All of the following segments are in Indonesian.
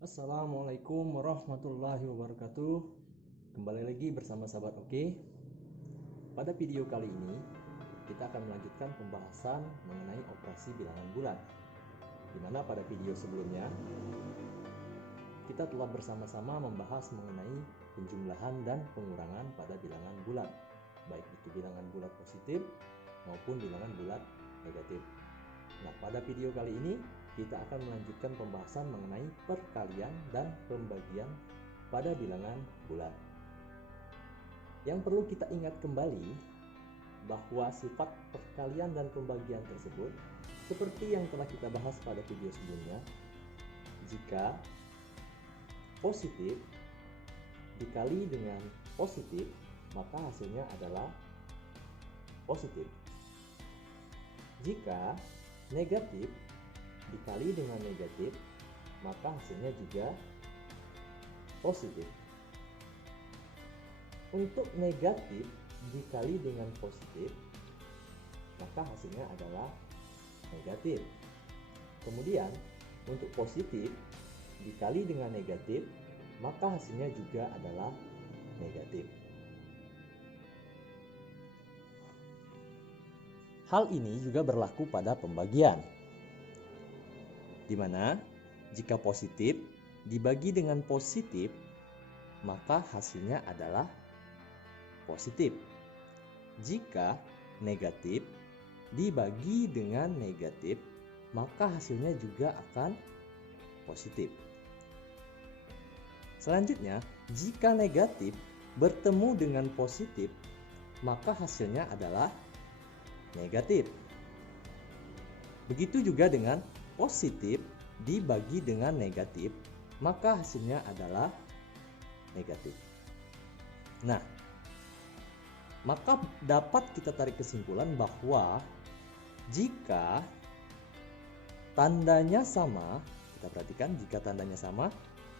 Assalamualaikum warahmatullahi wabarakatuh. Kembali lagi bersama sahabat Oke. Pada video kali ini kita akan melanjutkan pembahasan mengenai operasi bilangan bulat. Di mana pada video sebelumnya kita telah bersama-sama membahas mengenai penjumlahan dan pengurangan pada bilangan bulat, baik itu bilangan bulat positif maupun bilangan bulat negatif. Nah, pada video kali ini kita akan melanjutkan pembahasan mengenai perkalian dan pembagian pada bilangan bulat. Yang perlu kita ingat kembali bahwa sifat perkalian dan pembagian tersebut seperti yang telah kita bahas pada video sebelumnya. Jika positif dikali dengan positif, maka hasilnya adalah positif. Jika negatif dikali dengan negatif, maka hasilnya juga positif. Untuk negatif dikali dengan positif, maka hasilnya adalah negatif. Kemudian untuk positif dikali dengan negatif, maka hasilnya juga adalah negatif. Hal ini juga berlaku pada pembagian, di mana jika positif dibagi dengan positif, maka hasilnya adalah positif. Jika negatif dibagi dengan negatif, maka hasilnya juga akan positif. Selanjutnya, jika negatif bertemu dengan positif, maka hasilnya adalah negatif. Begitu juga dengan positif dibagi dengan negatif, maka hasilnya adalah negatif. Nah, maka dapat kita tarik kesimpulan bahwa jika tandanya sama, kita perhatikan jika tandanya sama,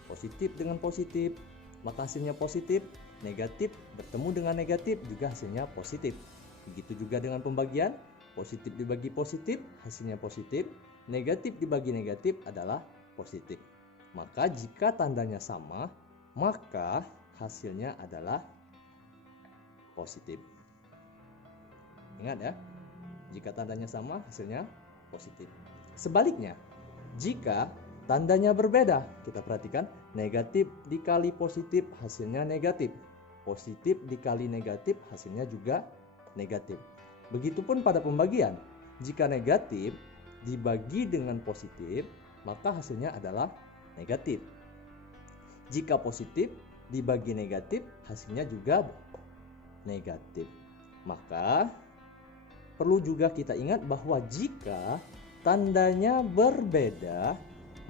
positif dengan positif, maka hasilnya positif. Negatif bertemu dengan negatif juga hasilnya positif. Begitu juga dengan pembagian, positif dibagi positif, hasilnya positif. Negatif dibagi negatif adalah positif. Maka jika tandanya sama, maka hasilnya adalah positif. Ingat ya, jika tandanya sama, hasilnya positif. Sebaliknya, jika tandanya berbeda, kita perhatikan negatif dikali positif, hasilnya negatif. Positif dikali negatif, hasilnya juga negatif. Begitupun pada pembagian, jika negatif dibagi dengan positif, maka hasilnya adalah negatif. Jika positif dibagi negatif, hasilnya juga negatif. Maka perlu juga kita ingat bahwa jika tandanya berbeda,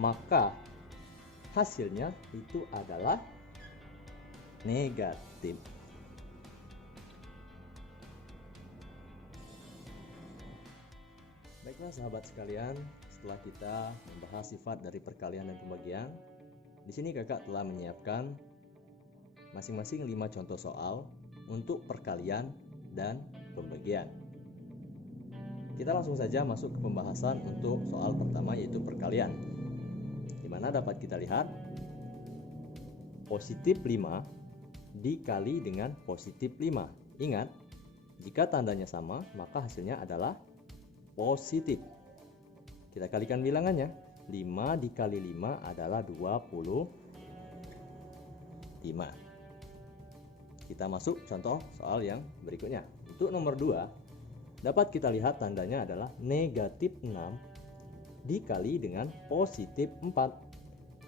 maka hasilnya itu adalah negatif. Baiklah sahabat sekalian, setelah kita membahas sifat dari perkalian dan pembagian, di sini kakak telah menyiapkan masing-masing 5 contoh soal untuk perkalian dan pembagian. Kita langsung saja masuk ke pembahasan untuk soal pertama, yaitu perkalian, di mana dapat kita lihat positif 5 dikali dengan positif 5. Ingat, jika tandanya sama, maka hasilnya adalah positif. Kita kalikan bilangannya. 5 dikali 5 adalah 25. Kita masuk contoh soal yang berikutnya. Untuk nomor 2, dapat kita lihat tandanya adalah negatif 6 dikali dengan positif 4.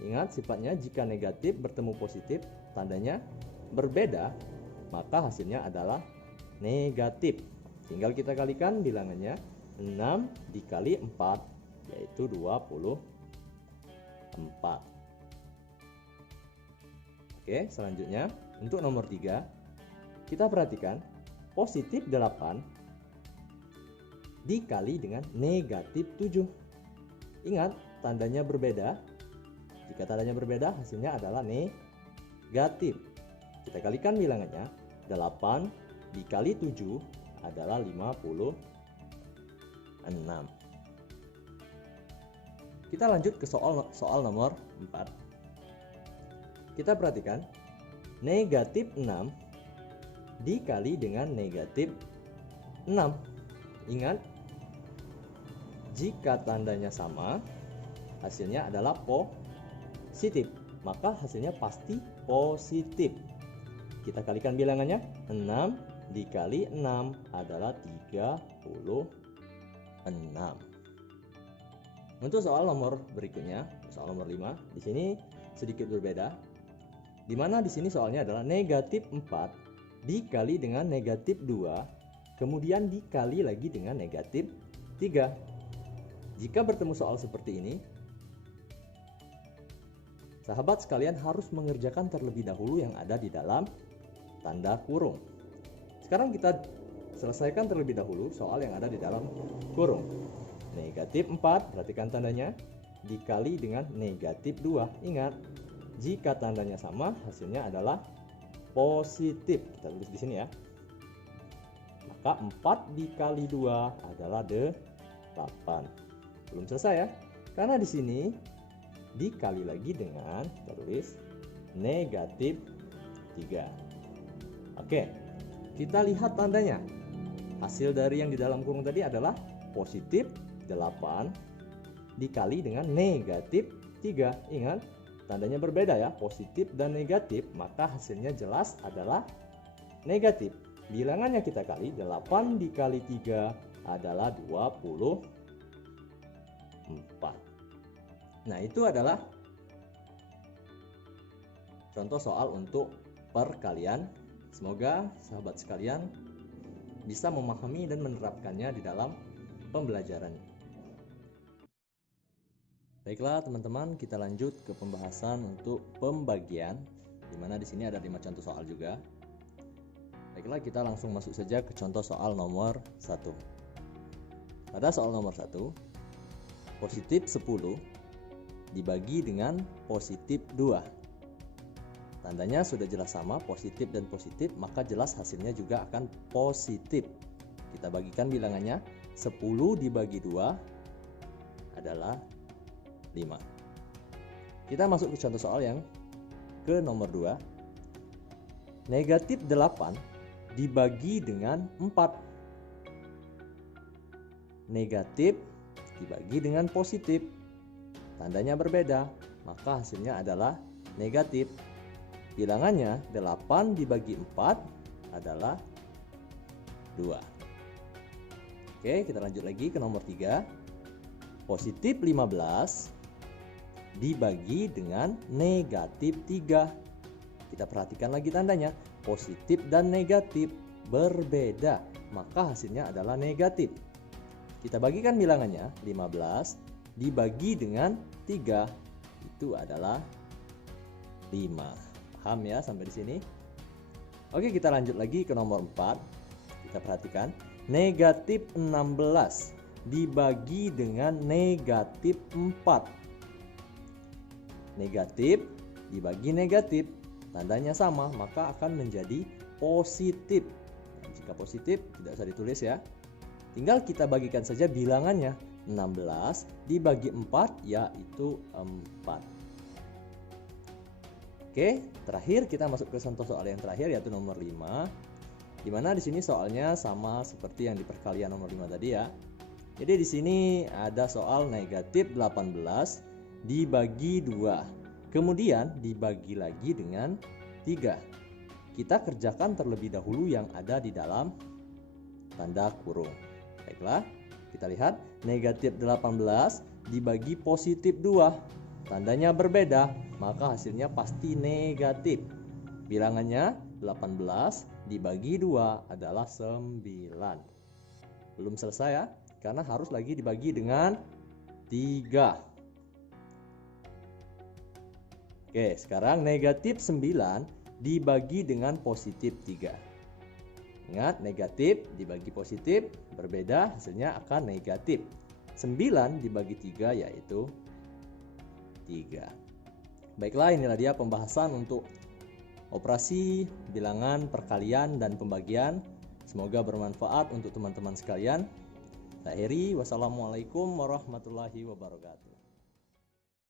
Ingat, sifatnya jika negatif bertemu positif, tandanya berbeda, maka hasilnya adalah negatif. Tinggal kita kalikan bilangannya. 6 dikali 4 yaitu 24. Oke, selanjutnya untuk nomor 3, kita perhatikan positif 8 dikali dengan negatif 7. Ingat, tandanya berbeda. Jika tandanya berbeda, hasilnya adalah negatif. Kita kalikan bilangannya. 8 dikali 7 adalah 56. Kita lanjut ke soal nomor 4. Kita perhatikan, negatif 6 dikali dengan negatif 6. Ingat, jika tandanya sama, hasilnya adalah positif, maka hasilnya pasti positif. Kita kalikan bilangannya, 6 dikali 6 adalah 36. Untuk soal nomor berikutnya, soal nomor 5, di sini sedikit berbeda. Di mana di sini soalnya adalah negatif 4 dikali dengan negatif 2, kemudian dikali lagi dengan negatif 3. Jika bertemu soal seperti ini, sahabat sekalian harus mengerjakan terlebih dahulu yang ada di dalam tanda kurung. Sekarang kita selesaikan terlebih dahulu soal yang ada di dalam kurung. Negatif 4, perhatikan tandanya, dikali dengan negatif 2. Ingat, jika tandanya sama, hasilnya adalah positif. Kita tulis di sini ya. Maka 4 dikali 2 adalah 8. Belum selesai ya. Karena di sini dikali lagi dengan, kita tulis, negatif 3. Oke, kita lihat tandanya. Hasil dari yang di dalam kurung tadi adalah positif 8 dikali dengan negatif 3. Ingat, tandanya berbeda ya, positif dan negatif, maka hasilnya jelas adalah negatif. Bilangannya kita kali, 8 dikali 3 adalah 24. Nah, itu adalah contoh soal untuk perkalian. Semoga sahabat sekalian bisa memahami dan menerapkannya di dalam pembelajaran. Baiklah teman-teman, kita lanjut ke pembahasan untuk pembagian, di mana di sini ada 5 contoh soal juga. Baiklah, kita langsung masuk saja ke contoh soal nomor 1. Pada soal nomor 1, positif 10 dibagi dengan positif 2. Tandanya sudah jelas sama, positif dan positif, maka jelas hasilnya juga akan positif. Kita bagikan bilangannya, 10 dibagi 2 adalah 5. Kita masuk ke contoh soal yang ke nomor 2. Negatif 8 dibagi dengan 4. Negatif dibagi dengan positif. Tandanya berbeda, maka hasilnya adalah negatif. Bilangannya 8 dibagi 4 adalah 2. Oke, kita lanjut lagi ke nomor 3. Positif 15 dibagi dengan negatif 3. Kita perhatikan lagi tandanya, positif dan negatif berbeda, maka hasilnya adalah negatif. Kita bagikan bilangannya, 15 dibagi dengan 3 itu adalah 5. Paham ya sampai di sini? Oke, kita lanjut lagi ke nomor 4. Kita perhatikan, negatif 16 dibagi dengan negatif 4. Negatif dibagi negatif, tandanya sama, maka akan menjadi positif. Jika positif tidak usah ditulis ya. Tinggal kita bagikan saja bilangannya, 16 dibagi 4 yaitu 4. Oke, terakhir kita masuk ke contoh soal yang terakhir yaitu nomor 5. Dimana di sini soalnya sama seperti yang di perkalian nomor 5 tadi ya. Jadi di sini ada soal negatif 18 dibagi 2, kemudian dibagi lagi dengan 3. Kita kerjakan terlebih dahulu yang ada di dalam tanda kurung. Baiklah, kita lihat negatif 18 dibagi positif 2. Tandanya berbeda, maka hasilnya pasti negatif. Bilangannya 18 dibagi 2 adalah 9. Belum selesai ya, karena harus lagi dibagi dengan 3. Oke, sekarang negatif 9 dibagi dengan positif 3. Ingat, negatif dibagi positif berbeda, hasilnya akan negatif. 9 dibagi 3 yaitu 3. Baiklah, inilah dia pembahasan untuk operasi bilangan, perkalian, dan pembagian. Semoga bermanfaat untuk teman-teman sekalian. Saya Heri, wassalamualaikum warahmatullahi wabarakatuh.